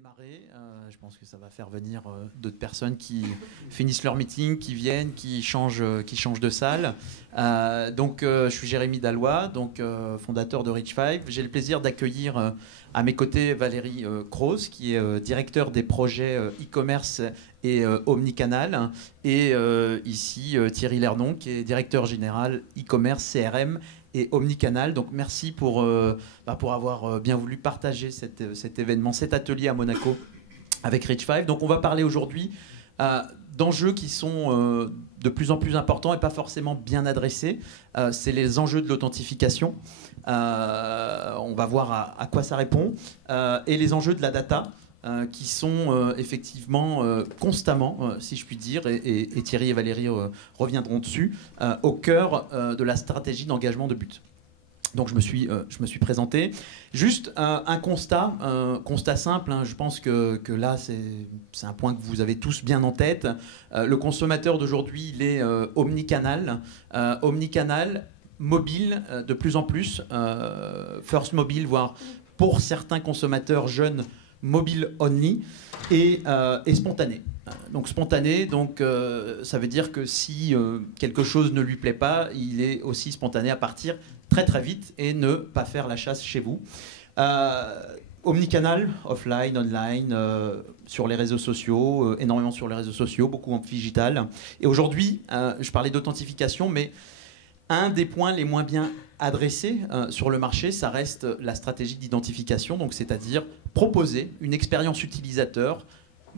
démarrer. Je pense que ça va faire venir d'autres personnes qui finissent leur meeting, qui viennent, qui changent de salle. Je suis Jérémy Dallois, fondateur de Reach5. J'ai le plaisir d'accueillir à mes côtés Valérie Croze, qui est directeur des projets e-commerce et omnicanal. Et ici, Thierry Lernon, qui est directeur général e-commerce, CRM et omnicanal. Donc merci pour avoir bien voulu partager cet événement, cet atelier à Monaco avec Reach5. Donc on va parler aujourd'hui d'enjeux qui sont de plus en plus importants et pas forcément bien adressés. C'est les enjeux de l'authentification. On va voir à quoi ça répond. Et les enjeux de la data. Qui sont effectivement constamment, si je puis dire, et Thierry et Valérie reviendront dessus, au cœur de la stratégie d'engagement de but. Donc je me suis présenté. Juste un constat simple, hein, je pense que là c'est un point que vous avez tous bien en tête. Le consommateur d'aujourd'hui, il est omnicanal. Omnicanal, mobile de plus en plus, first mobile, voire pour certains consommateurs jeunes, mobile only et spontané. Donc spontané, ça veut dire que si quelque chose ne lui plaît pas, il est aussi spontané à partir très très vite et ne pas faire la chasse chez vous. Omnicanal, offline, online, sur les réseaux sociaux, énormément sur les réseaux sociaux, beaucoup en digital. Et aujourd'hui, je parlais d'authentification, mais un des points les moins bien adressés sur le marché, ça reste la stratégie d'identification, donc c'est-à-dire proposer une expérience utilisateur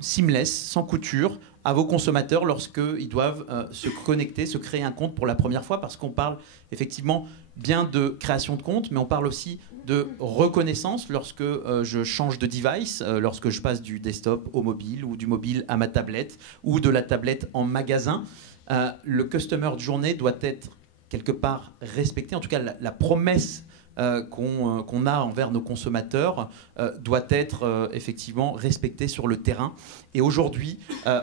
seamless, sans couture, à vos consommateurs lorsqu'ils doivent se connecter, se créer un compte pour la première fois, parce qu'on parle effectivement bien de création de compte, mais on parle aussi de reconnaissance lorsque je change de device, lorsque je passe du desktop au mobile ou du mobile à ma tablette ou de la tablette en magasin. Le customer journey doit être quelque part respecté, en tout cas la promesse qu'on a envers nos consommateurs doit être effectivement respectée sur le terrain. Et aujourd'hui,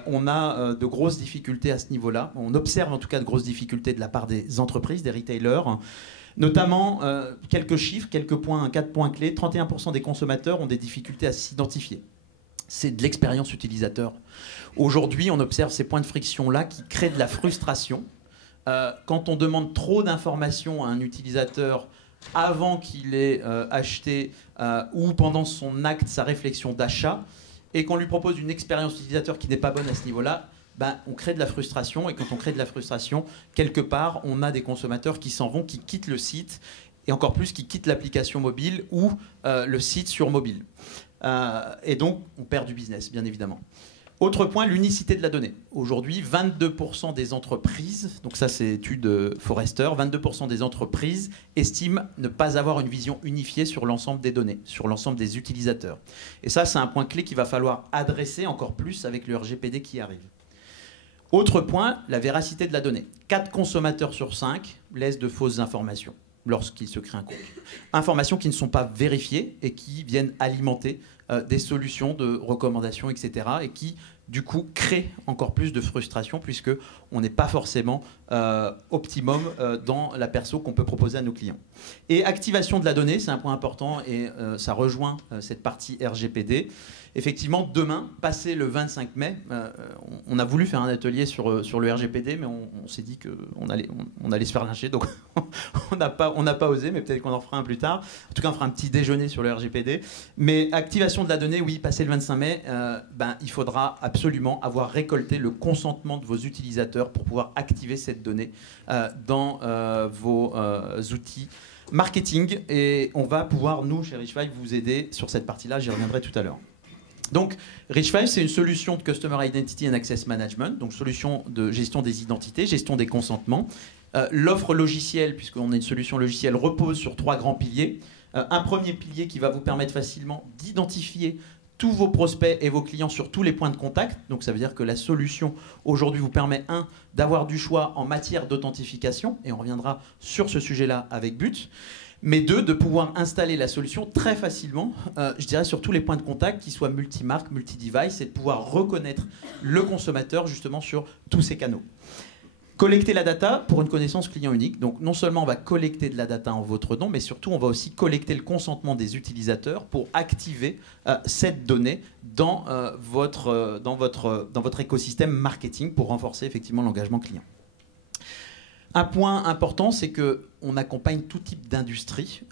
on a de grosses difficultés à ce niveau-là. On observe en tout cas de grosses difficultés de la part des entreprises, des retailers. Notamment, quelques chiffres, quelques points, 4 points clés. 31% des consommateurs ont des difficultés à s'identifier. C'est de l'expérience utilisateur. Aujourd'hui, on observe ces points de friction-là qui créent de la frustration. Quand on demande trop d'informations à un utilisateur avant qu'il ait acheté ou pendant son acte, sa réflexion d'achat, et qu'on lui propose une expérience utilisateur qui n'est pas bonne à ce niveau-là, on crée de la frustration. Et quand on crée de la frustration, quelque part, on a des consommateurs qui s'en vont, qui quittent le site, et encore plus qui quittent l'application mobile ou le site sur mobile. Et donc, on perd du business, bien évidemment. Autre point, l'unicité de la donnée. Aujourd'hui, 22% des entreprises, donc ça c'est étude Forrester, 22% des entreprises estiment ne pas avoir une vision unifiée sur l'ensemble des données, sur l'ensemble des utilisateurs. Et ça, c'est un point clé qu'il va falloir adresser encore plus avec le RGPD qui arrive. Autre point, la véracité de la donnée. 4 consommateurs sur 5 laissent de fausses informations lorsqu'ils se créent un compte. Informations qui ne sont pas vérifiées et qui viennent alimenter des solutions de recommandations, etc. et qui, du coup, créent encore plus de frustration puisqu'on n'est pas forcément optimum dans la perso qu'on peut proposer à nos clients. Et activation de la donnée, c'est un point important et ça rejoint cette partie RGPD. Effectivement, demain, passé le 25 mai, on a voulu faire un atelier sur le RGPD, mais on s'est dit qu'on allait se faire lyncher, donc on n'a pas osé, mais peut-être qu'on en fera un plus tard. En tout cas, on fera un petit déjeuner sur le RGPD. Mais activation de la donnée, oui, passé le 25 mai, il faudra absolument avoir récolté le consentement de vos utilisateurs pour pouvoir activer cette donnée dans vos outils marketing. Et on va pouvoir, nous, chez Reach5, vous aider sur cette partie-là. J'y reviendrai tout à l'heure. Donc, Reach5, c'est une solution de Customer Identity and Access Management, donc solution de gestion des identités, gestion des consentements. L'offre logicielle, puisqu'on a une solution logicielle, repose sur 3 grands piliers. Un premier pilier qui va vous permettre facilement d'identifier tous vos prospects et vos clients sur tous les points de contact. Donc ça veut dire que la solution aujourd'hui vous permet, d'avoir du choix en matière d'authentification, et on reviendra sur ce sujet-là avec but. Mais 2, de pouvoir installer la solution très facilement, je dirais, sur tous les points de contact, qui soient multimarques, multi-device, et de pouvoir reconnaître le consommateur justement sur tous ces canaux. Collecter la data pour une connaissance client unique. Donc non seulement on va collecter de la data en votre nom, mais surtout on va aussi collecter le consentement des utilisateurs pour activer cette donnée dans votre écosystème marketing pour renforcer effectivement l'engagement client. Un point important, c'est qu'on accompagne tout type d'industrie,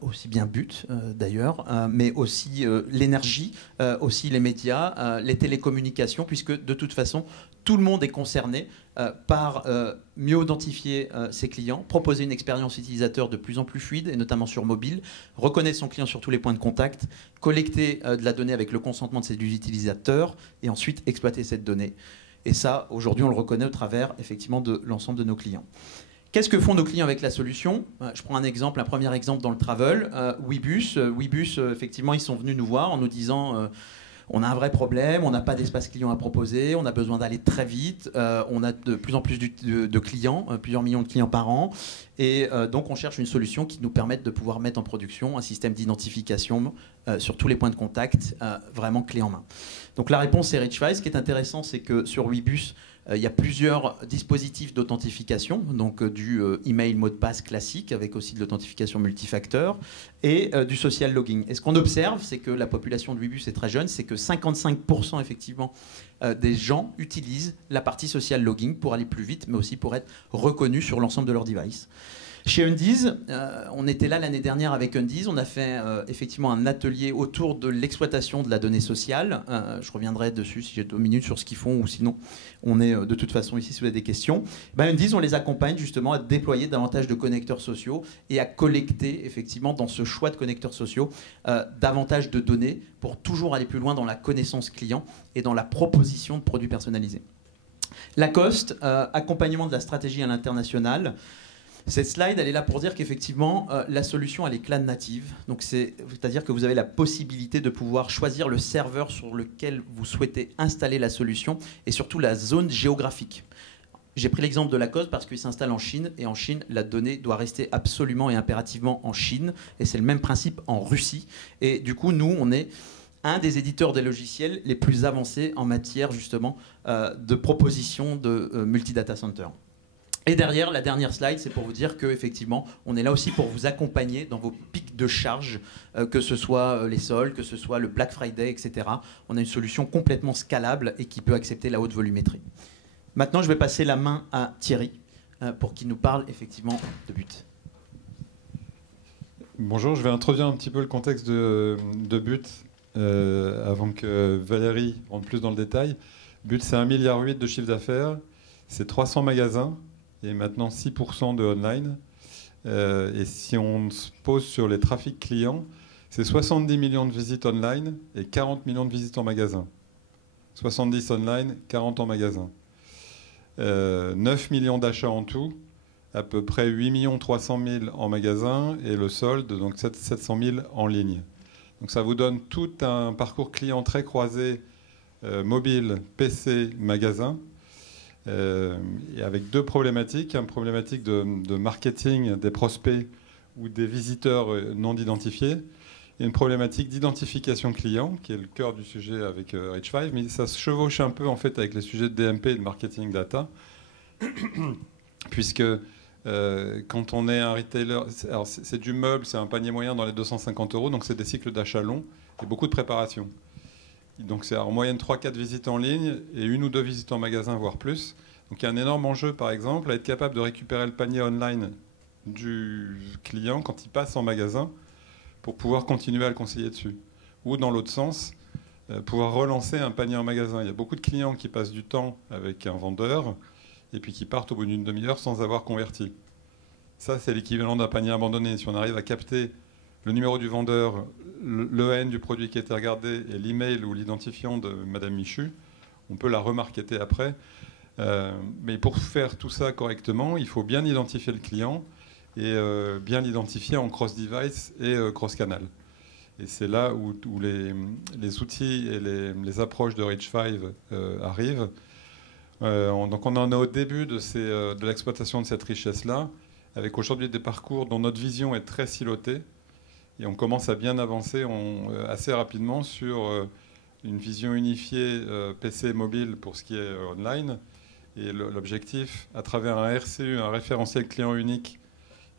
aussi bien but d'ailleurs, mais aussi l'énergie, aussi les médias, les télécommunications, puisque de toute façon, tout le monde est concerné par mieux identifier ses clients, proposer une expérience utilisateur de plus en plus fluide, et notamment sur mobile, reconnaître son client sur tous les points de contact, collecter de la donnée avec le consentement de ses utilisateurs, et ensuite exploiter cette donnée. Et ça, aujourd'hui, on le reconnaît au travers, effectivement, de l'ensemble de nos clients. Qu'est-ce que font nos clients avec la solution? Je prends un premier exemple dans le travel. Webus, effectivement, ils sont venus nous voir en nous disant on a un vrai problème, on n'a pas d'espace client à proposer, on a besoin d'aller très vite, on a de plus en plus de clients, plusieurs millions de clients par an, et donc on cherche une solution qui nous permette de pouvoir mettre en production un système d'identification sur tous les points de contact, vraiment clé en main. Donc la réponse c'est Reach5. Ce qui est intéressant, c'est que sur Webus, il y a plusieurs dispositifs d'authentification, donc du email mot de passe classique, avec aussi de l'authentification multifacteur, et du social logging. Et ce qu'on observe, c'est que la population de Webus est très jeune, c'est que 55% effectivement des gens utilisent la partie social logging pour aller plus vite, mais aussi pour être reconnus sur l'ensemble de leur device. Chez Undies, on était là l'année dernière avec Undies. On a fait effectivement un atelier autour de l'exploitation de la donnée sociale. Je reviendrai dessus si j'ai 2 minutes sur ce qu'ils font, ou sinon on est de toute façon ici si vous avez des questions. Undies, on les accompagne justement à déployer davantage de connecteurs sociaux et à collecter effectivement dans ce choix de connecteurs sociaux davantage de données pour toujours aller plus loin dans la connaissance client et dans la proposition de produits personnalisés. Lacoste, accompagnement de la stratégie à l'international. Cette slide, elle est là pour dire qu'effectivement, la solution, elle est cloud native. Donc, c'est-à-dire que vous avez la possibilité de pouvoir choisir le serveur sur lequel vous souhaitez installer la solution et surtout la zone géographique. J'ai pris l'exemple de Lacoste parce qu'il s'installe en Chine, et en Chine, la donnée doit rester absolument et impérativement en Chine. Et c'est le même principe en Russie. Et du coup, nous, on est un des éditeurs des logiciels les plus avancés en matière justement de proposition de multi-data center. Et derrière, la dernière slide, c'est pour vous dire qu'effectivement, on est là aussi pour vous accompagner dans vos pics de charge, que ce soit les soldes, que ce soit le Black Friday, etc. On a une solution complètement scalable et qui peut accepter la haute volumétrie. Maintenant, je vais passer la main à Thierry pour qu'il nous parle effectivement de But. Bonjour, je vais introduire un petit peu le contexte de But avant que Valérie rentre plus dans le détail. But, c'est 1,8 milliard de chiffre d'affaires, c'est 300 magasins, et maintenant 6% de online. Et si on se pose sur les trafics clients, c'est 70 millions de visites online et 40 millions de visites en magasin. 70 online, 40 en magasin. 9 millions d'achats en tout, à peu près 8 300 000 en magasin, et le solde, donc 700 000 en ligne. Donc ça vous donne tout un parcours client très croisé, mobile, PC, magasin, et avec 2 problématiques. Une problématique de marketing des prospects ou des visiteurs non identifiés, et une problématique d'identification client, qui est le cœur du sujet avec Reach5, mais ça se chevauche un peu en fait avec les sujets de DMP et de marketing data, puisque quand on est un retailer, c'est du meuble, c'est un panier moyen dans les 250 €, donc c'est des cycles d'achat longs et beaucoup de préparation. Donc c'est en moyenne 3-4 visites en ligne et 1 ou 2 visites en magasin, voire plus. Donc il y a un énorme enjeu, par exemple, à être capable de récupérer le panier online du client quand il passe en magasin pour pouvoir continuer à le conseiller dessus. Ou dans l'autre sens, pouvoir relancer un panier en magasin. Il y a beaucoup de clients qui passent du temps avec un vendeur et puis qui partent au bout d'une demi-heure sans avoir converti. Ça, c'est l'équivalent d'un panier abandonné. Si on arrive à capter le numéro du vendeur, l'EN du produit qui a été regardé et l'email ou l'identifiant de Madame Michu, on peut la remarketer après. Mais pour faire tout ça correctement, il faut bien identifier le client et bien l'identifier en cross-device et cross-canal. Et c'est là où les outils et les approches de Reach5 arrivent. Donc on en est au début de l'exploitation de cette richesse-là, avec aujourd'hui des parcours dont notre vision est très silotée. Et on commence à bien avancer assez rapidement sur une vision unifiée PC et mobile pour ce qui est online, Et l'objectif, à travers un RCU, un référentiel client unique,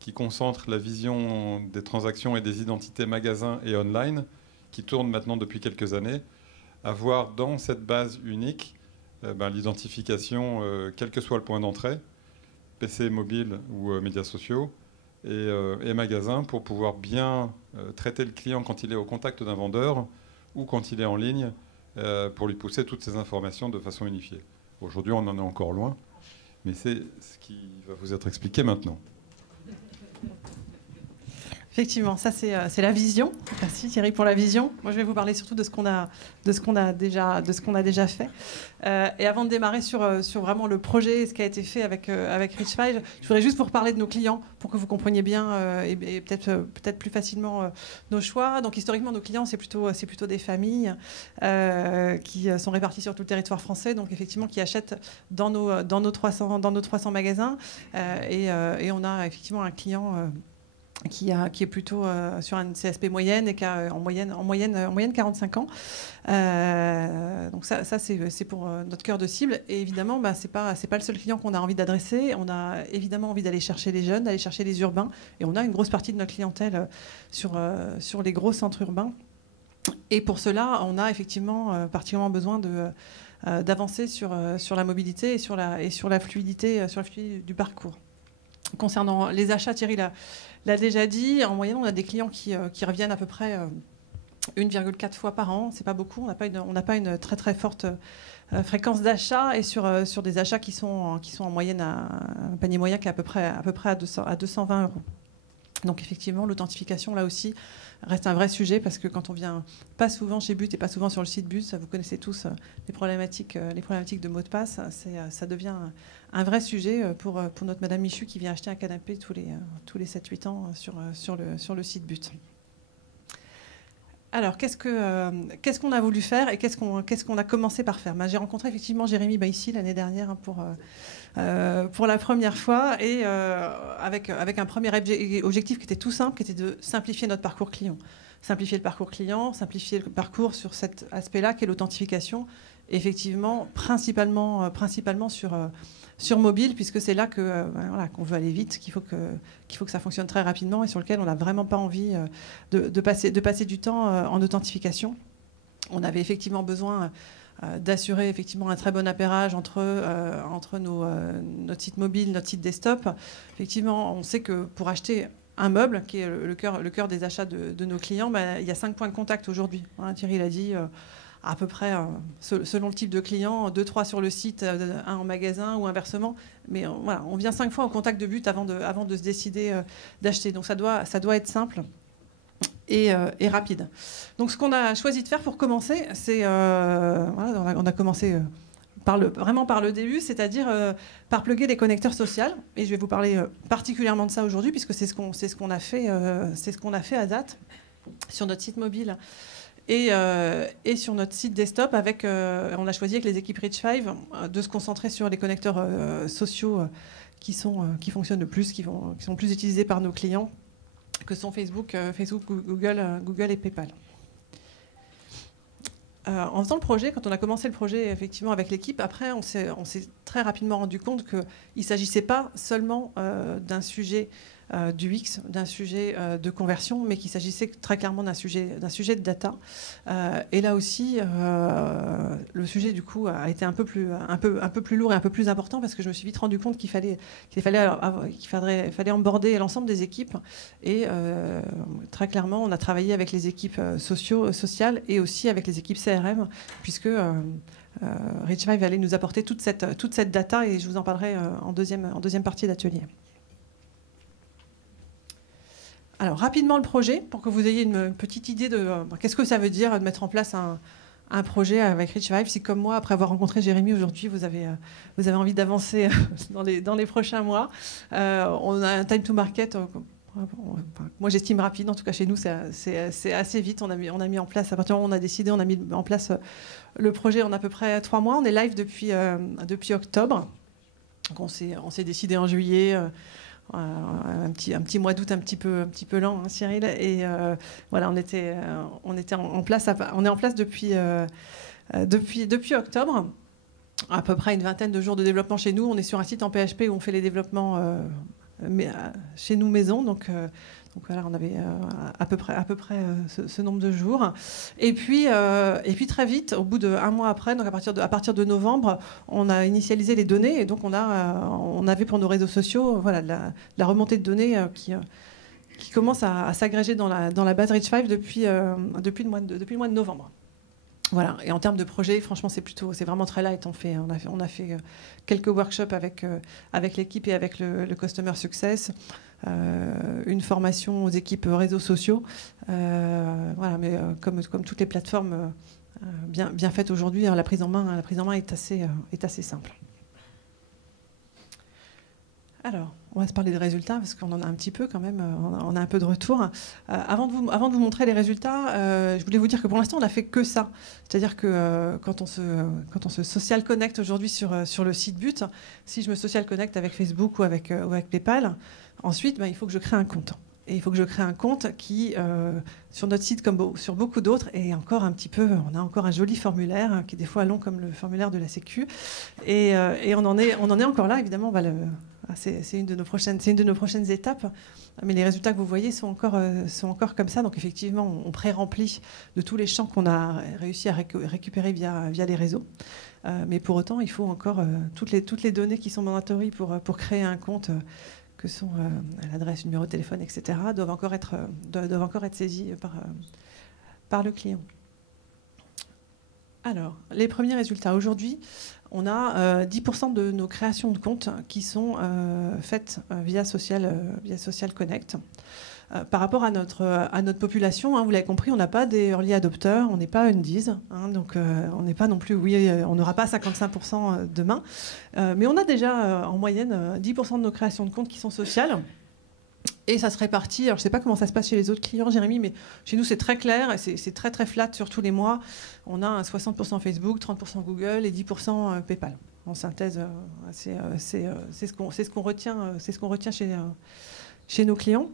qui concentre la vision des transactions et des identités magasins et online, qui tourne maintenant depuis quelques années, avoir dans cette base unique l'identification, quel que soit le point d'entrée, PC, mobile ou médias sociaux, et magasin, pour pouvoir bien traiter le client quand il est au contact d'un vendeur ou quand il est en ligne, pour lui pousser toutes ces informations de façon unifiée. Aujourd'hui, on en est encore loin, mais c'est ce qui va vous être expliqué maintenant. Effectivement, ça c'est la vision. Merci Thierry pour la vision. Moi je vais vous parler surtout de ce qu'on a déjà fait. Et avant de démarrer sur vraiment le projet et ce qui a été fait avec Rich5, je voudrais juste vous reparler de nos clients pour que vous compreniez bien et peut-être plus facilement nos choix. Donc historiquement nos clients c'est plutôt des familles qui sont réparties sur tout le territoire français, donc effectivement qui achètent dans nos 300 magasins et on a effectivement un client qui est plutôt sur une CSP moyenne et qui a en moyenne 45 ans. Donc ça c'est pour notre cœur de cible. Et évidemment, c'est pas le seul client qu'on a envie d'adresser. On a évidemment envie d'aller chercher les jeunes, d'aller chercher les urbains. Et on a une grosse partie de notre clientèle sur les gros centres urbains. Et pour cela, on a effectivement particulièrement besoin d'avancer sur la mobilité et sur la fluidité du parcours. Concernant les achats, Thierry l'a déjà dit, en moyenne, on a des clients qui reviennent à peu près 1,4 fois par an. C'est pas beaucoup, on n'a pas une très très forte fréquence d'achat, et sur des achats qui sont en moyenne à un panier moyen qui est à peu près à 220 €. Donc effectivement, l'authentification, là aussi, reste un vrai sujet, parce que quand on vient pas souvent chez But et pas souvent sur le site But, vous connaissez tous les problématiques de mots de passe, ça devient un vrai sujet pour notre Madame Michu qui vient acheter un canapé tous les 7-8 ans sur le site But. Alors, qu'est-ce qu'on a voulu faire et qu'est-ce qu'on a commencé par faire ? J'ai rencontré effectivement Jérémy ici l'année dernière pour la première fois, et avec un premier objectif qui était tout simple, qui était de simplifier notre parcours client. Simplifier le parcours client, simplifier le parcours sur cet aspect-là qui est l'authentification, effectivement, principalement sur mobile, puisque c'est là qu'on veut aller vite, qu'il faut que ça fonctionne très rapidement, et sur lequel on n'a vraiment pas envie de passer du temps en authentification. On avait effectivement besoin d'assurer effectivement un très bon appairage entre notre site mobile, notre site desktop. Effectivement, on sait que pour acheter un meuble, qui est le cœur des achats de nos clients, il y a 5 points de contact aujourd'hui. Thierry l'a dit, à peu près, selon le type de client, 2-3 sur le site, 1 en magasin ou inversement. Mais voilà, on vient 5 fois au contact de But avant de se décider d'acheter. Donc ça doit être simple et rapide. Donc ce qu'on a choisi de faire pour commencer, c'est... on a commencé... vraiment par le début, c'est-à-dire par plugger les connecteurs sociaux. Et je vais vous parler particulièrement de ça aujourd'hui, puisque c'est ce qu'on a fait à date sur notre site mobile et sur notre site desktop. On a choisi avec les équipes Rich5 de se concentrer sur les connecteurs sociaux qui fonctionnent le plus, qui sont plus utilisés par nos clients, que sont Facebook, Google et PayPal. En faisant le projet, quand on a commencé le projet effectivement avec l'équipe, après on s'est très rapidement rendu compte qu'il ne s'agissait pas seulement d'un sujet du UX, d'un sujet de conversion, mais qu'il s'agissait très clairement d'un sujet de data. Et là aussi, le sujet du coup a été un peu plus lourd et un peu plus important, parce que je me suis vite rendu compte qu'il fallait onboarder l'ensemble des équipes. Et très clairement, on a travaillé avec les équipes sociales et aussi avec les équipes CRM, puisque Rich5 allait nous apporter toute cette data, et je vous en parlerai en deuxième partie d'atelier. Alors, rapidement, le projet, pour que vous ayez une petite idée de qu'est-ce que ça veut dire de mettre en place un projet avec Rich5. Si, comme moi, après avoir rencontré Jérémy aujourd'hui, vous avez envie d'avancer dans les prochains mois. On a un time to market, moi j'estime rapide, en tout cas chez nous, c'est assez vite. On a mis en place, à partir du moment où on a décidé, on a mis en place le projet en à peu près 3 mois. On est live depuis octobre. Donc on s'est décidé en juillet. Un petit mois d'août un petit peu lent, hein, Cyril, et voilà, on est en place depuis octobre. à peu près une vingtaine de jours de développement chez nous. On est sur un site en PHP où on fait les développements chez nous maison. Donc voilà, on avait à peu près ce nombre de jours. Et puis très vite, au bout d'un mois après, donc à partir de novembre, on a initialisé les données. Et donc on avait pour nos réseaux sociaux voilà, la remontée de données qui commence à s'agréger dans la base Reach5 depuis le mois de novembre. Voilà. Et en termes de projet, franchement, c'est vraiment très light. On a fait quelques workshops avec l'équipe et avec le Customer Success, une formation aux équipes réseaux sociaux. Voilà, mais comme toutes les plateformes bien faites aujourd'hui, la prise en main est assez simple. Alors, on va se parler des résultats parce qu'on en a un petit peu quand même, on a un peu de retour. Avant de vous montrer les résultats, je voulais vous dire que pour l'instant, on n'a fait que ça. C'est-à-dire que quand on se social connecte aujourd'hui sur le site But, si je me social connecte avec Facebook ou avec PayPal, ensuite, il faut que je crée un compte. Et il faut que je crée un compte qui, sur notre site comme sur beaucoup d'autres, est encore un petit peu... On a encore un joli formulaire qui est des fois long comme le formulaire de la Sécu. Et on en est encore là, évidemment. C'est une de nos prochaines étapes. Mais les résultats que vous voyez sont encore comme ça. Donc effectivement, on pré-remplit de tous les champs qu'on a réussi à récupérer via les réseaux. Mais pour autant, il faut encore toutes les données qui sont mandatoires pour créer un compte, que sont l'adresse, le numéro de téléphone, etc., doivent encore être saisies par le client. Alors, les premiers résultats. Aujourd'hui, on a 10% de nos créations de comptes qui sont faites via Social Connect. Par rapport à notre population, vous l'avez compris, on n'a pas des early adopters, on n'est pas Undies, donc on n'est pas non plus, on n'aura pas 55% demain, mais on a déjà en moyenne 10% de nos créations de comptes qui sont sociales. Et ça se répartit. Alors, je ne sais pas comment ça se passe chez les autres clients, Jérémy, mais chez nous, c'est très clair et c'est très, très flat sur tous les mois. On a un 60% Facebook, 30% Google et 10% PayPal. En synthèse, c'est ce qu'on retient chez nos clients.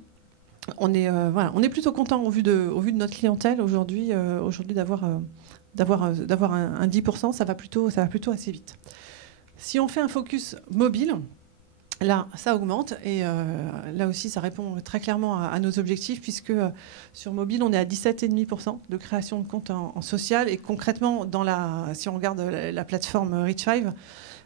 On est plutôt content au vu de notre clientèle aujourd'hui d'avoir un 10%. Ça va plutôt assez vite. Si on fait un focus mobile, là, ça augmente et là aussi, ça répond très clairement à nos objectifs puisque sur mobile, on est à 17,5% de création de comptes en social et concrètement, si on regarde la plateforme Reach5,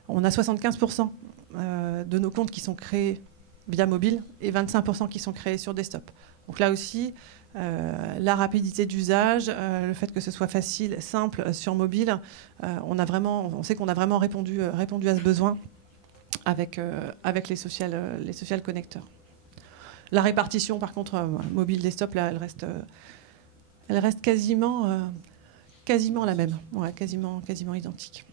on a 75% de nos comptes qui sont créés via mobile et 25% qui sont créés sur desktop. Donc là aussi, la rapidité d'usage, le fait que ce soit facile, simple sur mobile, on sait qu'on a vraiment répondu à ce besoin avec les social connecteurs. La répartition, par contre, mobile desktop, là, elle reste quasiment la même, quasiment identique.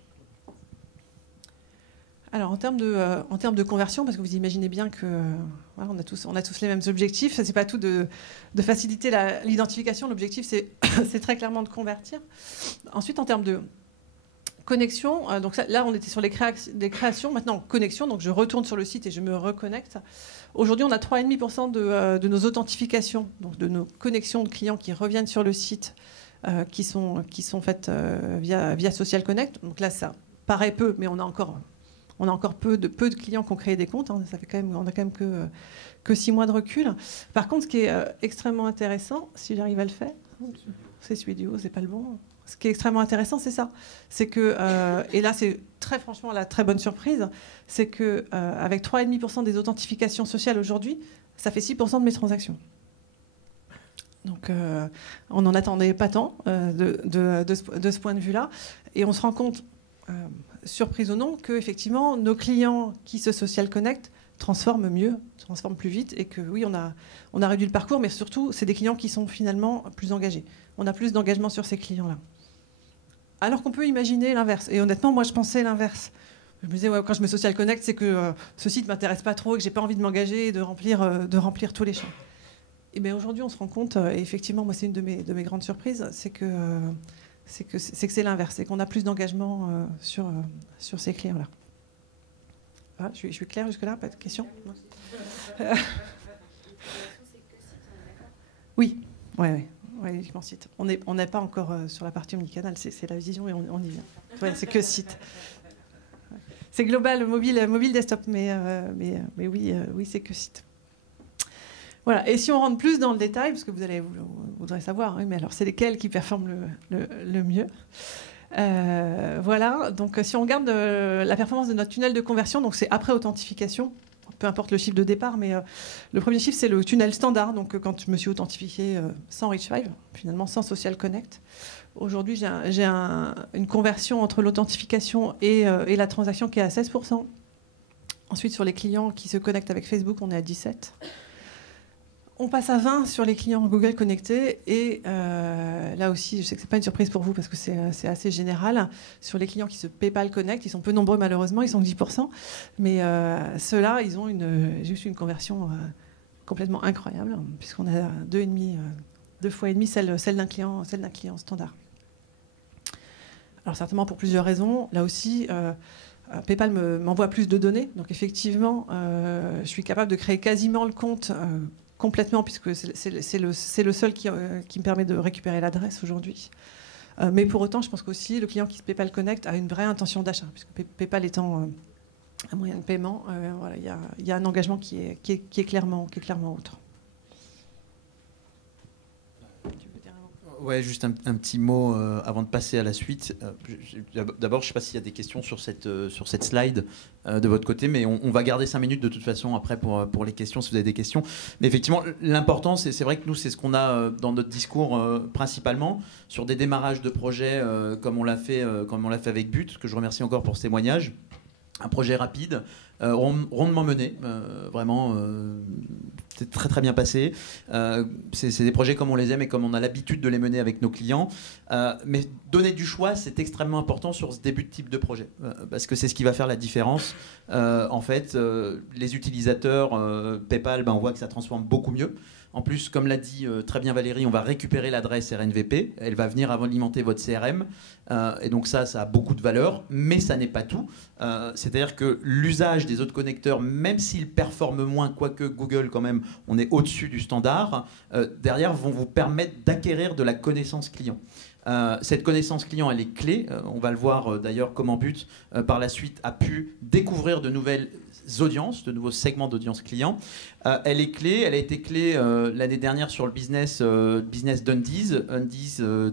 Alors en termes de conversion, parce que vous imaginez bien que on a tous les mêmes objectifs, c'est pas tout de faciliter l'identification. L'objectif c'est très clairement de convertir. Ensuite en termes de connexion, donc là on était sur des créations, maintenant connexion, donc je retourne sur le site et je me reconnecte. Aujourd'hui on a 3,5% de nos authentifications, donc de nos connexions de clients qui reviennent sur le site, qui sont faites via Social Connect. Donc là ça paraît peu, mais on a encore peu de clients qui ont créé des comptes. On a quand même que 6 mois de recul. Par contre, ce qui est extrêmement intéressant, si j'arrive à le faire, c'est ce vidéo, c'est pas le bon. Ce qui est extrêmement intéressant, c'est ça. C'est que, et là, c'est très franchement la très bonne surprise, c'est que avec 3,5% des authentifications sociales aujourd'hui, ça fait 6% de mes transactions. Donc, on n'en attendait pas tant de ce point de vue-là. Et on se rend compte, surprise ou non, que effectivement nos clients qui se social connectent transforment mieux, transforment plus vite, et que oui, on a réduit le parcours, mais surtout, c'est des clients qui sont finalement plus engagés. On a plus d'engagement sur ces clients-là. Alors qu'on peut imaginer l'inverse. Et honnêtement, moi, je pensais l'inverse. Je me disais, quand je me social connecte, c'est que ce site m'intéresse pas trop, et que j'ai pas envie de m'engager et de remplir tous les champs. Et bien aujourd'hui, on se rend compte, et effectivement, moi, c'est une de mes grandes surprises, c'est que c'est l'inverse, c'est qu'on a plus d'engagement sur ces clients-là. Voilà, je suis claire jusque-là, pas de questions? Oui, uniquement site. On n'est pas encore sur la partie omnicanal, c'est la vision et on y vient. Ouais, c'est que site. C'est global, mobile desktop, mais oui, c'est que site. Voilà. Et si on rentre plus dans le détail, parce que vous voudrez savoir, oui, mais alors c'est lesquels qui performent le mieux. Voilà. Donc si on regarde la performance de notre tunnel de conversion, donc c'est après authentification. Peu importe le chiffre de départ, mais le premier chiffre, c'est le tunnel standard. Donc, quand je me suis authentifié sans Reach5, finalement sans Social Connect, aujourd'hui, j'ai une conversion entre l'authentification et la transaction qui est à 16%. Ensuite, sur les clients qui se connectent avec Facebook, on est à 17%. On passe à 20 sur les clients Google connectés. Et là aussi, je sais que ce n'est pas une surprise pour vous parce que c'est assez général. Sur les clients qui se PayPal Connect, ils sont peu nombreux malheureusement, ils sont 10%. Mais ceux-là, ils ont juste une conversion complètement incroyable, puisqu'on a 2 fois et demi celle d'un client standard. Alors certainement pour plusieurs raisons. Là aussi, PayPal m'envoie plus de données. Donc effectivement, je suis capable de créer quasiment le compte complètement, puisque c'est le seul qui me permet de récupérer l'adresse aujourd'hui. Mais pour autant, je pense qu'aussi, le client qui se PayPal Connect a une vraie intention d'achat, puisque PayPal étant un moyen de paiement, voilà, il y a un engagement qui est clairement autre. Ouais, juste un petit mot avant de passer à la suite. D'abord, je ne sais pas s'il y a des questions sur cette slide de votre côté, mais on va garder 5 minutes de toute façon après pour les questions, si vous avez des questions. Mais effectivement, l'important, c'est vrai que nous, c'est ce qu'on a dans notre discours principalement, sur des démarrages de projets comme on l'a fait avec But, que je remercie encore pour ce témoignage. Un projet rapide, rondement mené, vraiment, c'est très très bien passé. C'est des projets comme on les aime et comme on a l'habitude de les mener avec nos clients. Mais donner du choix, c'est extrêmement important sur ce début de type de projet, parce que c'est ce qui va faire la différence. En fait, les utilisateurs PayPal, on voit que ça transforme beaucoup mieux. En plus, comme l'a dit très bien Valérie, on va récupérer l'adresse RNVP. Elle va venir alimenter votre CRM. Et donc ça a beaucoup de valeur, mais ça n'est pas tout. C'est-à-dire que l'usage des autres connecteurs, même s'ils performent moins, quoique Google quand même, on est au-dessus du standard, derrière vont vous permettre d'acquérir de la connaissance client. Cette connaissance client, elle est clé. On va le voir d'ailleurs comment But, par la suite, a pu découvrir de nouvelles audiences, de nouveaux segments d'audience client. Elle est clé. Elle a été clé l'année dernière sur le business d'Undies,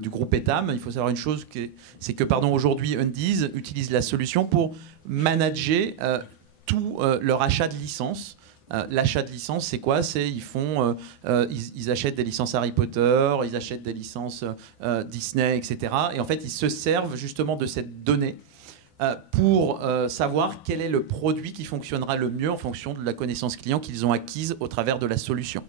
du groupe Etam. Il faut savoir une chose, c'est que aujourd'hui, Undies utilise la solution pour manager tout leur achat de licences. L'achat de licences, c'est quoi? Ils achètent des licences Harry Potter, ils achètent des licences Disney, etc. Et en fait, ils se servent justement de cette donnée pour savoir quel est le produit qui fonctionnera le mieux en fonction de la connaissance client qu'ils ont acquise au travers de la solution.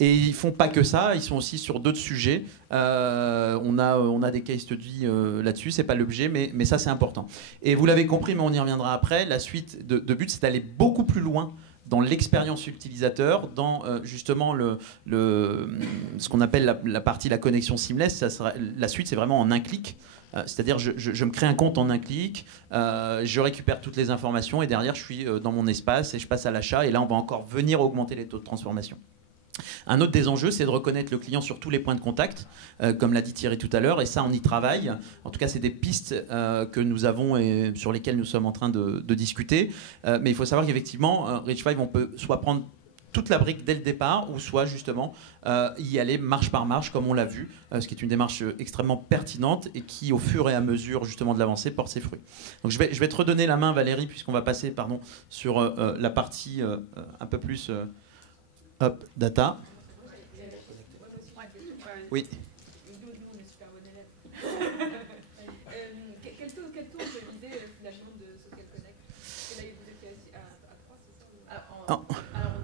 Et ils font pas que ça, ils sont aussi sur d'autres sujets. On a des case studies là-dessus, c'est pas l'objet, mais ça c'est important. Et vous l'avez compris, mais on y reviendra après. La suite de But, c'est d'aller beaucoup plus loin dans l'expérience utilisateur, dans justement ce qu'on appelle la partie la connexion seamless. La suite, c'est vraiment en un clic. C'est-à-dire, je me crée un compte en un clic, je récupère toutes les informations et derrière, je suis dans mon espace et je passe à l'achat. Et là, on va encore venir augmenter les taux de transformation. Un autre des enjeux, c'est de reconnaître le client sur tous les points de contact, comme l'a dit Thierry tout à l'heure, et ça, on y travaille. En tout cas, c'est des pistes que nous avons et sur lesquelles nous sommes en train de discuter. Mais il faut savoir qu'effectivement, Reach5, on peut soit prendre toute la brique dès le départ, ou soit justement y aller marche par marche, comme on l'a vu, ce qui est une démarche extrêmement pertinente et qui, au fur et à mesure justement de l'avancée, porte ses fruits. Donc je vais te redonner la main, Valérie, puisqu'on va passer sur la partie un peu plus... Hop, data. Oui. Nous, on est super bons élèves. Quel taux je lisais finalement de Social Connect? Et là, vous étiez à 3, c'est ça? Alors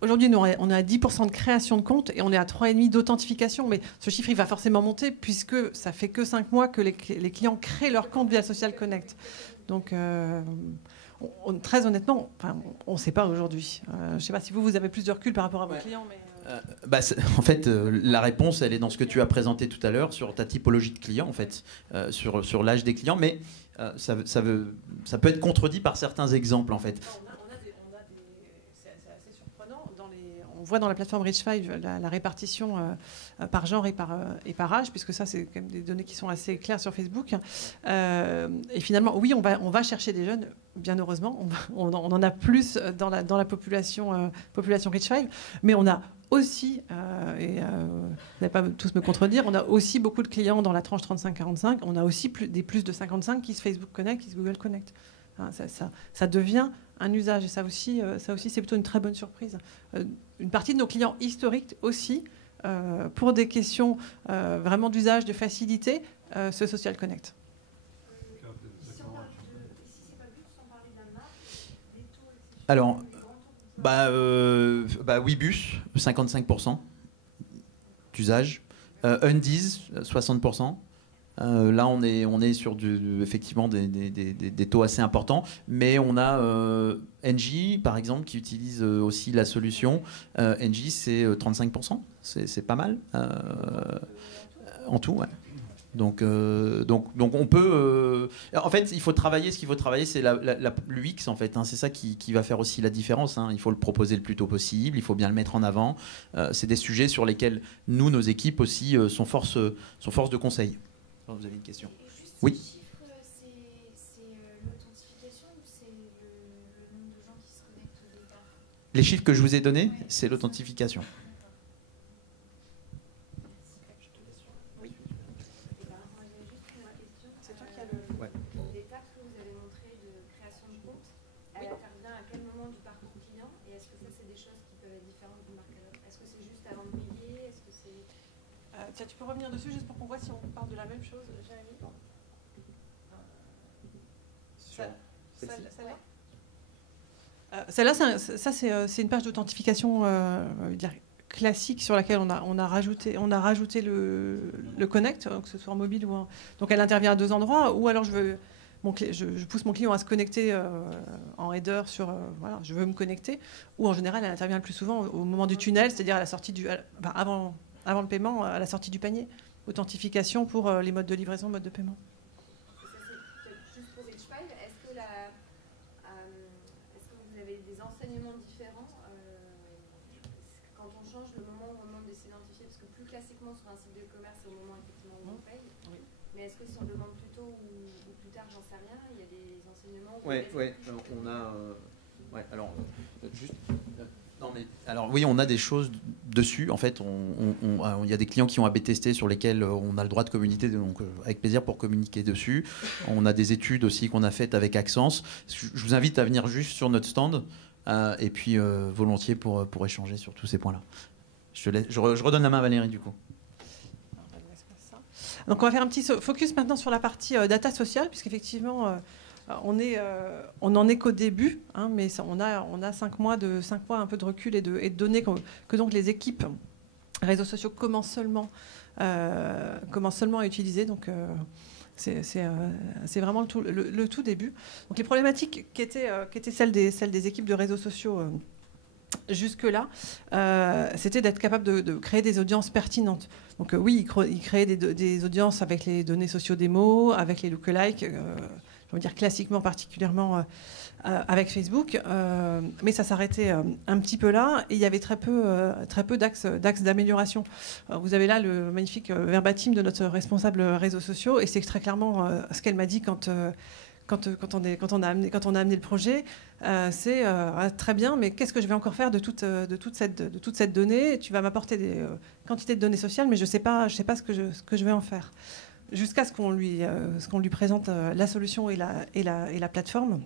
aujourd'hui, on est à 10% de création de compte et on est à 3,5% d'authentification. Mais ce chiffre, il va forcément monter puisque ça fait que 5 mois que les clients créent leur compte via Social Connect. Donc... très honnêtement, on ne sait pas aujourd'hui. Je ne sais pas si vous avez plus de recul par rapport à vos clients. Mais en fait, la réponse, elle est dans ce que tu as présenté tout à l'heure sur ta typologie de clients, en fait, sur l'âge des clients. Mais ça peut être contredit par certains exemples, en fait. C'est assez surprenant. On voit dans la plateforme Reach5 la répartition par genre et par âge, puisque ça, c'est quand même des données qui sont assez claires sur Facebook. Et finalement, oui, on va chercher des jeunes, bien heureusement. On en a plus dans la population Reach5, mais on a aussi, et vous n'allez pas tous me contredire, on a aussi beaucoup de clients dans la tranche 35-45. On a aussi des plus de 55 qui se Facebook Connect, qui se Google Connect. Hein, ça devient un usage, et ça aussi c'est plutôt une très bonne surprise. Une partie de nos clients historiques aussi, pour des questions vraiment d'usage, de facilité, ce Social Connect. Alors, Webus, 55% d'usage. Undies, 60%. Là, on est sur effectivement des taux assez importants, mais on a Engie, par exemple, qui utilise aussi la solution. Engie, c'est 35%, c'est pas mal en tout. Ouais. Donc on peut. En fait, il faut travailler. Ce qu'il faut travailler, c'est l'UX en fait. Hein, c'est ça qui va faire aussi la différence. Hein. Il faut le proposer le plus tôt possible. Il faut bien le mettre en avant. C'est des sujets sur lesquels nous, nos équipes aussi, sont force de conseil. Vous avez une question? Oui. Les chiffres, c'est l'authentification ou c'est le nombre de gens qui se connectent au départ? Les chiffres que je vous ai donnés, c'est l'authentification. L'étape que vous avez montrée de création de compte, elle intervient à quel moment du parcours client? Et est-ce que ça, c'est des choses qui peuvent être différentes d'une marque à l'autre? Est-ce que c'est juste avant de payer? Est-ce que c'est... Tiens, tu peux revenir dessus juste pour qu'on voit si on parle de la même chose, Jérémy. Celle-là, c'est une page d'authentification classique sur laquelle on a rajouté le connect, que ce soit en mobile ou en... Donc elle intervient à deux endroits, ou alors je pousse mon client à se connecter en header sur voilà, je veux me connecter, ou en général elle intervient le plus souvent au moment du tunnel, c'est-à-dire à la sortie avant le paiement, à la sortie du panier. Authentification pour les modes de livraison, modes de paiement. Juste pour Reach5, est-ce que vous avez des enseignements différents quand on change le moment où on demande de s'identifier? Parce que plus classiquement sur un site de commerce, c'est au moment effectivement où on paye. Oui. Mais est-ce que si on demande plus tôt ou plus tard, j'en sais rien, il y a des enseignements? On a... alors, juste... Non, mais, alors oui, on a des choses dessus. En fait, il y a des clients qui ont AB testé sur lesquels on a le droit de communiquer, donc avec plaisir pour communiquer dessus. On a des études aussi qu'on a faites avec Accence. Je vous invite à venir juste sur notre stand et puis volontiers pour échanger sur tous ces points-là. Je redonne la main à Valérie du coup. Donc on va faire un petit focus maintenant sur la partie data sociale, puisqu'effectivement on en est qu'au début, hein, mais on a 5 mois un peu de recul et de données que donc les équipes réseaux sociaux commencent seulement à utiliser. Donc c'est vraiment le tout début. Donc les problématiques qui étaient celles des équipes de réseaux sociaux jusque-là, c'était d'être capable de créer des audiences pertinentes. Donc oui, ils créaient des audiences avec les données socio-démos, avec les lookalikes, je veux dire classiquement particulièrement avec Facebook, mais ça s'arrêtait un petit peu là, et il y avait très peu d'axes d'amélioration. Vous avez là le magnifique verbatim de notre responsable réseaux sociaux, et c'est très clairement ce qu'elle m'a dit quand on a amené le projet. C'est très bien, mais qu'est-ce que je vais encore faire de toute cette donnée? Tu vas m'apporter des quantités de données sociales, mais je sais pas ce que je vais en faire. Jusqu'à ce qu'on lui présente la solution et la plateforme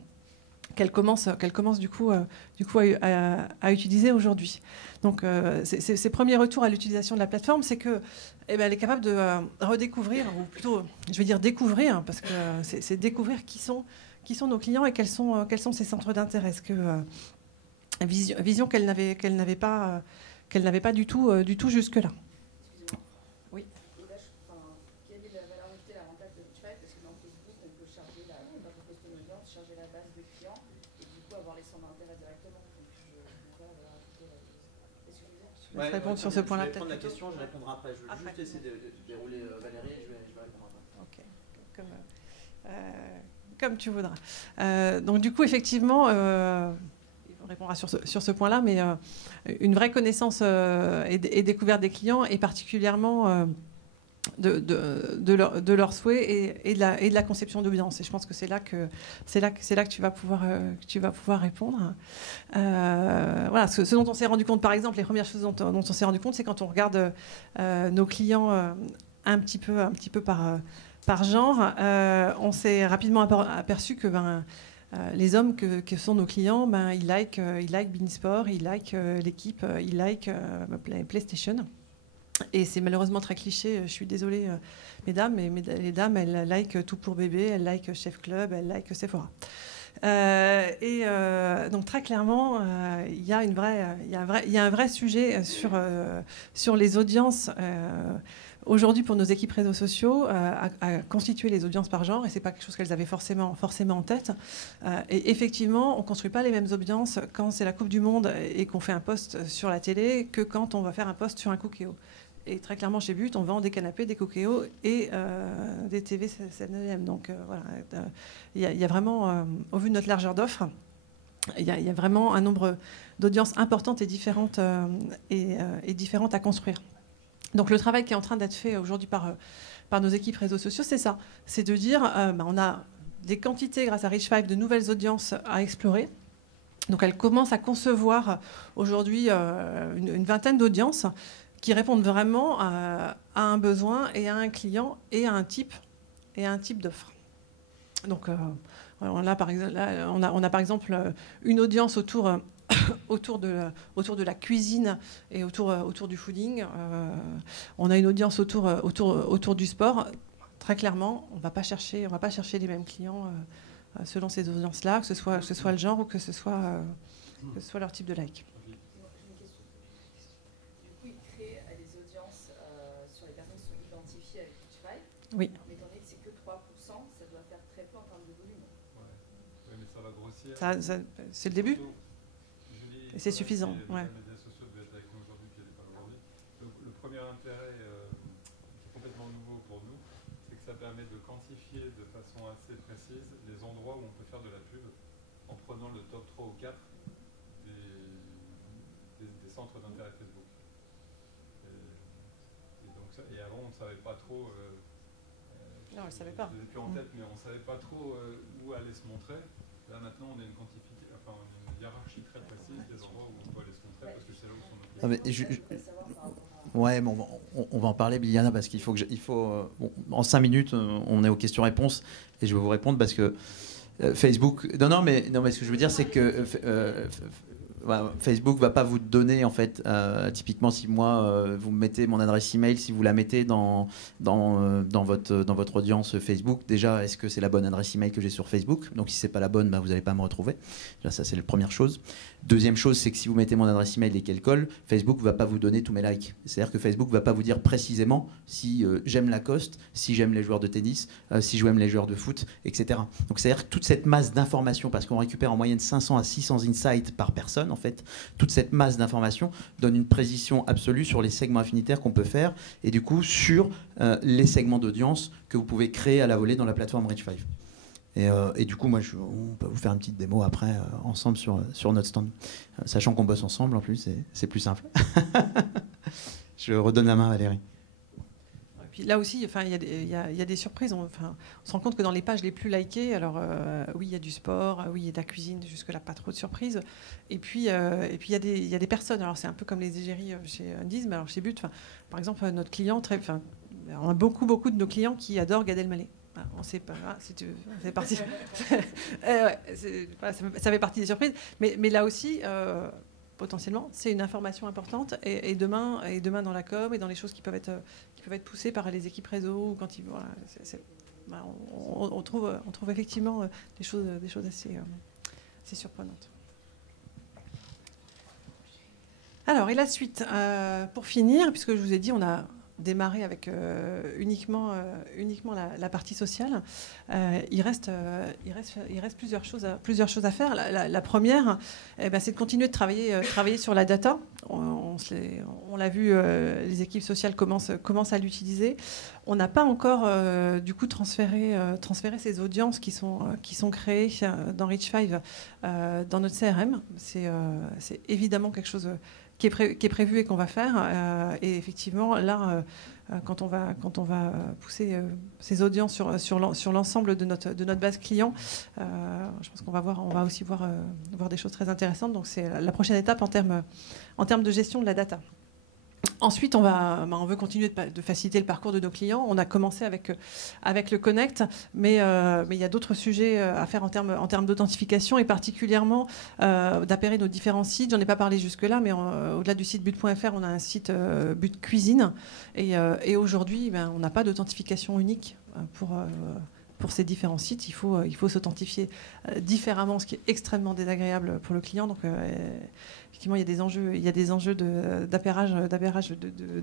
qu'elle commence du coup à utiliser aujourd'hui. Donc ses premiers retours à l'utilisation de la plateforme, c'est que elle est capable de redécouvrir, ou plutôt je vais dire découvrir, parce que c'est découvrir qui sont nos clients et quels sont ses centres d'intérêt. Vision qu'elle n'avait pas du tout jusque-là. Oui. Quelle est la valeur ajoutée, l'avantage de Reach5? Parce que dans Facebook, on peut charger une audience, charger la base de clients et du coup avoir les centres d'intérêt directement. Donc je vois la valeur ajoutée. Est-ce que vous Je vais répondre sur ce point-là. Je vais prendre la question, je répondrai après. Je vais juste essayer de dérouler Valérie et je vais répondre après. Ok. Comme tu voudras. Donc du coup, effectivement, répondra sur ce point-là, mais une vraie connaissance et découverte des clients, et particulièrement de leurs souhaits et de la conception d'audience. Et je pense que c'est là que tu vas pouvoir répondre. Voilà, ce dont on s'est rendu compte, par exemple, les premières choses dont on s'est rendu compte, c'est quand on regarde nos clients un petit peu par genre, on s'est rapidement aperçu que les hommes que sont nos clients, ils like Beansport, ils like l'équipe, ils like PlayStation. Et c'est malheureusement très cliché, je suis désolée, mesdames, mais les dames, elles like Tout pour bébé, elles like Chef Club, elles like Sephora. Donc très clairement, il y a un vrai sujet sur les audiences aujourd'hui pour nos équipes réseaux sociaux, à constituer les audiences par genre, et c'est pas quelque chose qu'elles avaient forcément en tête. Et effectivement, on construit pas les mêmes audiences quand c'est la Coupe du Monde et qu'on fait un post sur la télé que quand on va faire un post sur un Cookéo. Et très clairement, chez But, on vend des canapés, des Cookéo et des TV 7/9. Donc voilà, il y a vraiment, au vu de notre largeur d'offres, il y a vraiment un nombre d'audiences importantes et différentes à construire. Donc le travail qui est en train d'être fait aujourd'hui par nos équipes réseaux sociaux, c'est ça. C'est de dire, on a des quantités, grâce à Rich5, de nouvelles audiences à explorer. Donc elle commence à concevoir aujourd'hui une vingtaine d'audiences qui répondent vraiment à un besoin et à un client et à un type d'offre. Donc on a par exemple une audience autour de la cuisine et autour du fooding. On a une audience autour du sport. Très clairement, on ne va pas chercher les mêmes clients selon ces audiences-là, que ce soit le genre ou que ce soit leur type de like. Oui. Mais étant donné que c'est que 3%, ça doit faire très peu en termes de volume. Oui, mais ça va grossir. C'est le début. Julie, et c'est suffisant. Ouais. Les médias sociaux devaient être avec nous aujourd'hui, puis elle n'est pas aujourd'hui. Le premier intérêt qui est complètement nouveau pour nous, c'est que ça permet de quantifier de façon assez précise les endroits où on peut faire de la pub en prenant le top 3 ou 4 des centres d'intérêt Facebook. Et avant, on ne savait pas trop... non, on ne savait pas. Je ne l'ai plus en tête, mais on ne savait pas trop où aller se montrer. Là, maintenant, on a une hiérarchie très précise des endroits où on peut aller se montrer, parce que c'est là où sont nos clients. Ouais, bon, on va en parler, Biliana, parce qu'il faut en 5 minutes, on est aux questions-réponses, et je vais vous répondre parce que Facebook... Non, mais ce que je veux dire, c'est que Facebook va pas vous donner, en fait, typiquement, si moi, vous me mettez mon adresse email, si vous la mettez dans votre audience Facebook, déjà, est-ce que c'est la bonne adresse email que j'ai sur Facebook? Donc, si c'est pas la bonne, vous n'allez pas me retrouver. Déjà, ça, c'est la première chose. Deuxième chose, c'est que si vous mettez mon adresse email et qu'elle colle, Facebook ne va pas vous donner tous mes likes. C'est-à-dire que Facebook ne va pas vous dire précisément si j'aime Lacoste, si j'aime les joueurs de tennis, si j'aime les joueurs de foot, etc. Donc, c'est-à-dire que toute cette masse d'informations, parce qu'on récupère en moyenne 500 à 600 insights par personne, en fait, toute cette masse d'informations donne une précision absolue sur les segments affinitaires qu'on peut faire et du coup sur les segments d'audience que vous pouvez créer à la volée dans la plateforme Rich5. Et du coup, moi, on peut vous faire une petite démo après, ensemble, sur notre stand. Sachant qu'on bosse ensemble, en plus, c'est plus simple. Je redonne la main à Valérie. Et puis là aussi, il y a des surprises. On se rend compte que dans les pages les plus likées, alors oui, il y a du sport, oui, il y a de la cuisine, jusque-là, pas trop de surprises. Et puis, il y a des personnes. Alors, c'est un peu comme les égéries chez Undies, mais alors chez But, par exemple, notre client, on a beaucoup de nos clients qui adorent Gad Elmaleh. On ne sait pas, c'est parti. Ça fait partie des surprises. Mais là aussi, potentiellement, c'est une information importante. Et demain dans la com et dans les choses qui peuvent être poussées par les équipes réseau, ou quand ils, voilà, on trouve effectivement des choses assez surprenantes. Alors, et la suite, pour finir, puisque je vous ai dit, on démarré avec uniquement la partie sociale, il reste plusieurs choses à faire. La première, c'est de continuer de travailler sur la data. On l'a vu, les équipes sociales commencent à l'utiliser. On n'a pas encore du coup transféré ces audiences qui sont créées dans Reach5 dans notre CRM. C'est évidemment quelque chose qui est prévu et qu'on va faire. Et effectivement, là, quand on va pousser ces audiences sur l'ensemble de notre base client, je pense qu'on va aussi voir des choses très intéressantes. Donc c'est la prochaine étape en termes de gestion de la data. Ensuite, on veut continuer de faciliter le parcours de nos clients. On a commencé avec le Connect, mais il y a d'autres sujets à faire en termes d'authentification et particulièrement d'appairer nos différents sites. J'en ai pas parlé jusque-là, mais au-delà du site but.fr, on a un site but cuisine. Et aujourd'hui, on n'a pas d'authentification unique pour ces différents sites. Il faut s'authentifier différemment, ce qui est extrêmement désagréable pour le client. Donc, effectivement, il y a des enjeux d'appairage,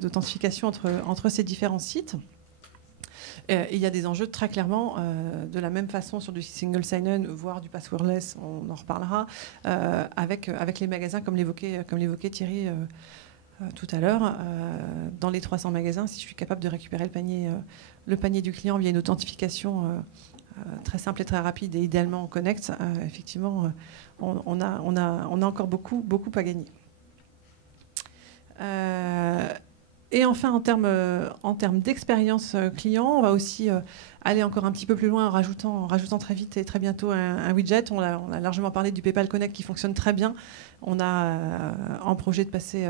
d'authentification entre ces différents sites. Et il y a des enjeux très clairement, de la même façon sur du single sign-on, voire du passwordless, on en reparlera, avec les magasins, comme l'évoquait Thierry tout à l'heure. Dans les 300 magasins, si je suis capable de récupérer le panier du client via une authentification très simple et très rapide et idéalement en Connect, effectivement, on a encore beaucoup à gagner. Et enfin, en termes d'expérience client, on va aussi aller encore un petit peu plus loin en rajoutant très vite et très bientôt un widget. On a largement parlé du PayPal Connect qui fonctionne très bien. On a en projet de passer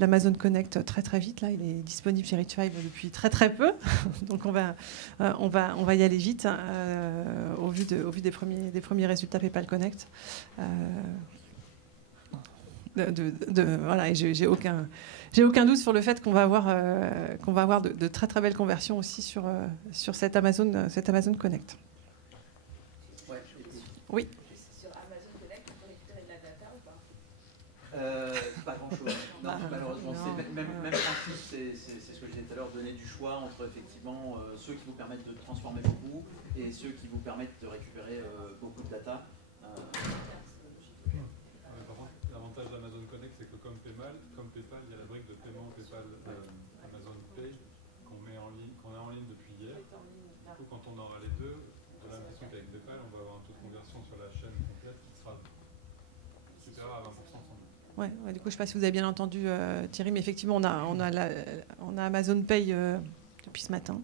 l'Amazon Connect très très vite. Là, il est disponible chez Reach5 depuis très très peu. Donc on va y aller vite au vu des premiers résultats PayPal Connect. Voilà, et j'ai aucun doute sur le fait qu'on va avoir de très très belles conversions aussi sur cet Amazon Connect. Ouais. Oui. Sur Amazon Connect, on peut récupérer de la data ou pas Pas grand-chose. Non, malheureusement, c'est même principe, c'est ce que je disais tout à l'heure, donner du choix entre effectivement ceux qui vous permettent de transformer beaucoup et ceux qui vous permettent de récupérer beaucoup de data. L'avantage d'Amazon Connect, c'est que comme PayPal, il y a la brique de paiement PayPal Amazon Pay qu'on a en ligne depuis hier. Du coup, quand on aura les deux, de la même façon qu'avec PayPal, on va avoir un taux de conversion sur la chaîne complète qui sera supérieur à 20% sans doute. Ouais, du coup, je ne sais pas si vous avez bien entendu Thierry, mais effectivement, on a Amazon Pay depuis ce matin.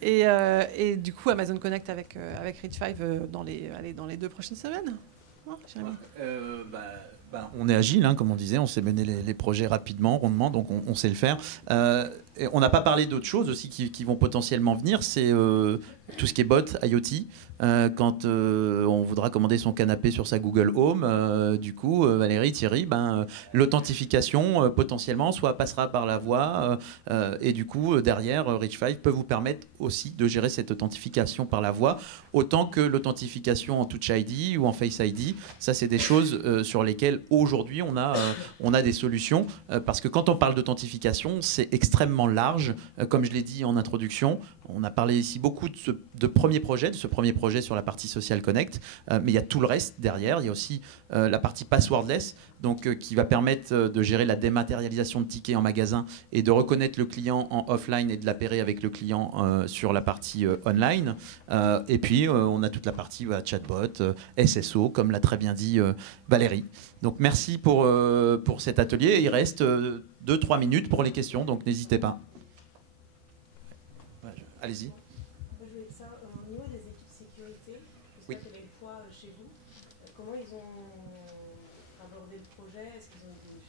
Et du coup, Amazon Connect avec Reach5 dans les 2 prochaines semaines. On est agile, hein, comme on disait, on sait mener les projets rapidement, rondement, donc on sait le faire. Et on n'a pas parlé d'autres choses aussi qui vont potentiellement venir, c'est tout ce qui est bot, IoT. Quand on voudra commander son canapé sur sa Google Home, du coup, Valérie, Thierry, l'authentification potentiellement soit passera par la voix et du coup, derrière, Reach5 peut vous permettre aussi de gérer cette authentification par la voix, autant que l'authentification en Touch ID ou en Face ID. Ça, c'est des choses sur lesquelles aujourd'hui on a des solutions parce que quand on parle d'authentification, c'est extrêmement large. Comme je l'ai dit en introduction, on a parlé ici beaucoup de ce premier projet sur la partie Social Connect, mais il y a tout le reste derrière. Il y a aussi la partie passwordless, donc qui va permettre de gérer la dématérialisation de tickets en magasin et de reconnaître le client en offline et de l'appairer avec le client sur la partie online. Et puis on a toute la partie chatbot, SSO, comme l'a très bien dit Valérie. Donc merci pour cet atelier. Il reste 2-3 minutes pour les questions, donc n'hésitez pas. Allez-y. Je voulais savoir, au niveau des équipes sécurité, je sais pas quel est le poids chez vous, comment ils ont abordé le projet? Est-ce qu'ils ont des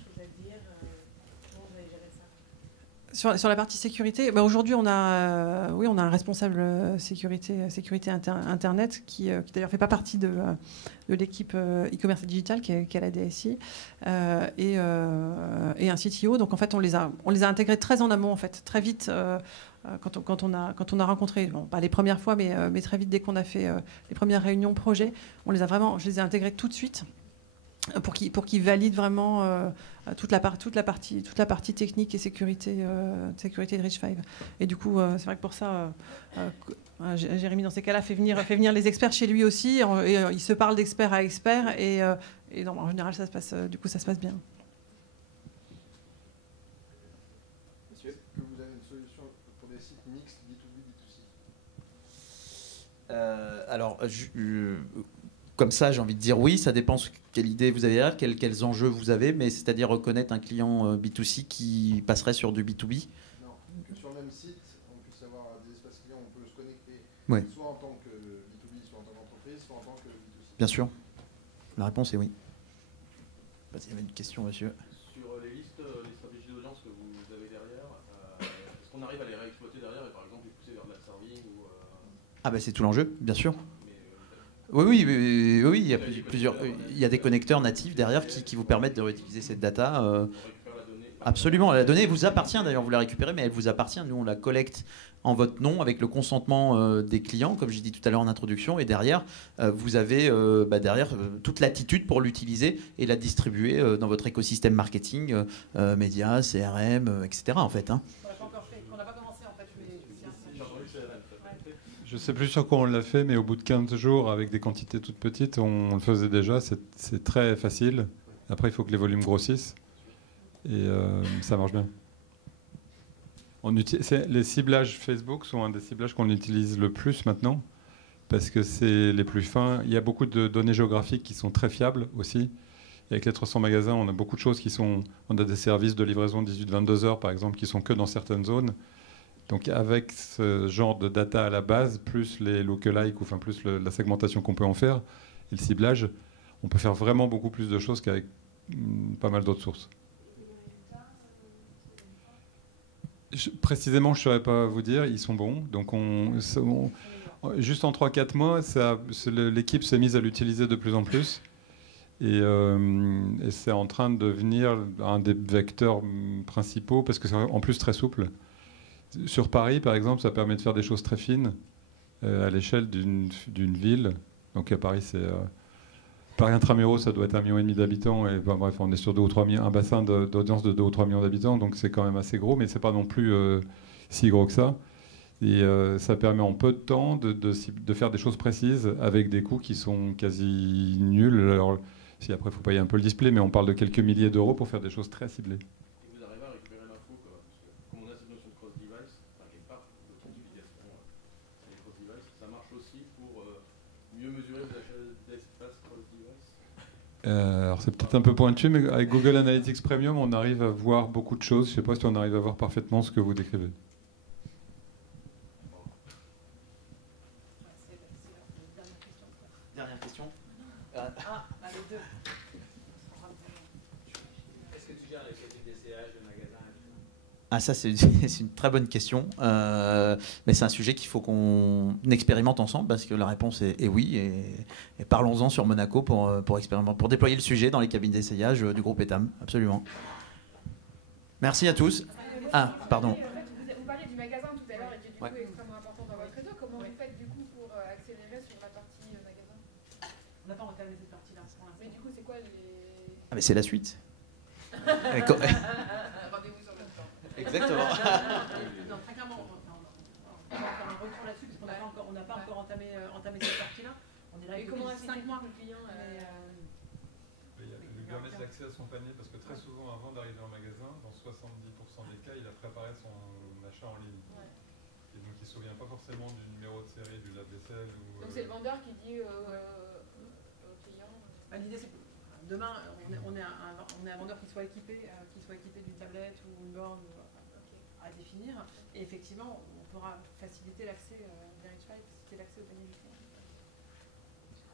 choses à dire? Comment vous avez géré ça? Sur la partie sécurité, aujourd'hui on a un responsable sécurité Internet qui d'ailleurs fait pas partie de l'équipe e-commerce digital qui est à la DSI et un CTO. Donc en fait on les a intégrés très en amont en fait, très vite. Quand on a rencontré, pas les premières fois, mais très vite dès qu'on a fait les premières réunions projet, je les ai intégrés tout de suite. pour qu'il valide vraiment toute la partie technique et sécurité de Rich5. Et du coup, c'est vrai que pour ça, Jérémy, dans ces cas-là, fait venir les experts chez lui aussi. Et il se parle d'expert à expert. Et non, en général, ça se passe bien. Est-ce que vous avez une solution pour des sites mixtes B2B, B2C? Alors, comme ça, j'ai envie de dire oui, ça dépend quelle idée vous avez derrière, quels enjeux vous avez, mais c'est-à-dire reconnaître un client B2C qui passerait sur du B2B. Non, que sur le même site, on puisse avoir des espaces clients, on peut se connecter, Ouais. soit en tant que B2B, soit en tant qu'entreprise, soit en tant que B2C. Bien sûr. La réponse est oui. Il y avait une question, monsieur. Sur les stratégies d'audience que vous avez derrière, est-ce qu'on arrive à les réexploiter derrière et par exemple les pousser vers de la serving ou Ah c'est tout l'enjeu, bien sûr. Oui, il y a plusieurs. Il y a des connecteurs natifs derrière qui vous permettent de réutiliser cette data. Absolument. La donnée vous appartient d'ailleurs, vous la récupérez, mais elle vous appartient. Nous, on la collecte en votre nom avec le consentement des clients, comme j'ai dit tout à l'heure en introduction, et derrière, vous avez toute latitude pour l'utiliser et la distribuer dans votre écosystème marketing, médias, CRM, etc. En fait. Hein. On n'a pas commencé en fait. Je ne sais plus sur quoi on l'a fait, mais au bout de 15 jours, avec des quantités toutes petites, on le faisait déjà. C'est très facile. Après, il faut que les volumes grossissent. Et ça marche bien. Les ciblages Facebook sont un des ciblages qu'on utilise le plus maintenant, parce que c'est les plus fins. Il y a beaucoup de données géographiques qui sont très fiables aussi. Et avec les 300 magasins, on a beaucoup de choses qui sont... On a des services de livraison 18-22 heures, par exemple, qui sont que dans certaines zones. Donc avec ce genre de data à la base, plus les lookalikes, plus la segmentation qu'on peut en faire, et le ciblage, on peut faire vraiment beaucoup plus de choses qu'avec pas mal d'autres sources. Précisément, je ne saurais pas vous dire, ils sont bons. Donc juste en 3-4 mois, l'équipe s'est mise à l'utiliser de plus en plus. Et c'est en train de devenir un des vecteurs principaux, parce que c'est en plus très souple. Sur Paris, par exemple, ça permet de faire des choses très fines à l'échelle d'une ville. Donc à Paris, Paris intramuros, ça doit être 1,5 million d'habitants. Et bref, on est sur 2 ou 3 millions, un bassin d'audience de 2 ou 3 millions d'habitants. Donc c'est quand même assez gros, mais c'est pas non plus si gros que ça. Et ça permet en peu de temps de faire des choses précises avec des coûts qui sont quasi nuls. Alors, si après, il faut payer un peu le display, mais on parle de quelques milliers d'euros pour faire des choses très ciblées. Alors c'est peut-être un peu pointu, mais avec Google Analytics Premium, on arrive à voir beaucoup de choses. Je ne sais pas si on arrive à voir parfaitement ce que vous décrivez. Dernière question. Les deux. Est-ce que tu gères les d'essayage de magasins? Ça, c'est une très bonne question. Mais c'est un sujet qu'il faut qu'on expérimente ensemble, parce que la réponse est oui. Et parlons-en sur Monaco pour déployer le sujet dans les cabines d'essayage du groupe Etam. Absolument. Merci à tous. Ah, pardon. Vous parliez du magasin tout à l'heure et qui est du coup Ouais. extrêmement important dans votre réseau. Comment vous faites du coup pour accélérer sur la partie magasin? On n'a pas entamé cette partie-là pour l'instant. Mais du coup, c'est quoi les... Mais c'est la suite. Rendez-vous sur le temps. Exactement. Non, très clairement, on va faire un retour là-dessus, parce qu'on n'a pas encore entamé cette partie-là. On est là Et depuis comment 5 mois. le client Lui permettre l'accès à son panier, parce que très souvent, avant d'arriver en magasin, dans 70% des cas, il a préparé son achat en ligne. Ouais. Et donc il ne se souvient pas forcément du numéro de série du lave-vaisselle. Donc c'est le vendeur qui dit au client. L'idée, c'est que demain, on est un vendeur qui soit équipé d'une tablette ou une borne à définir. Et effectivement, on pourra faciliter l'accès vers Rich5, faciliter l'accès au panier du client.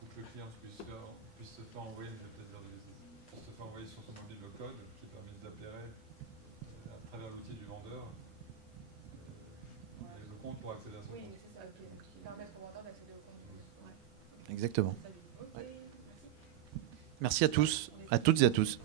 Pour que le client puisse se faire envoyer, sur son mobile le code qui permet d'appeler à travers l'outil du vendeur le compte pour accéder à son compte. Oui, mais c'est ça, qui permet au vendeur d'accéder au compte. Exactement. Ok, merci. Merci à tous, à toutes et à tous.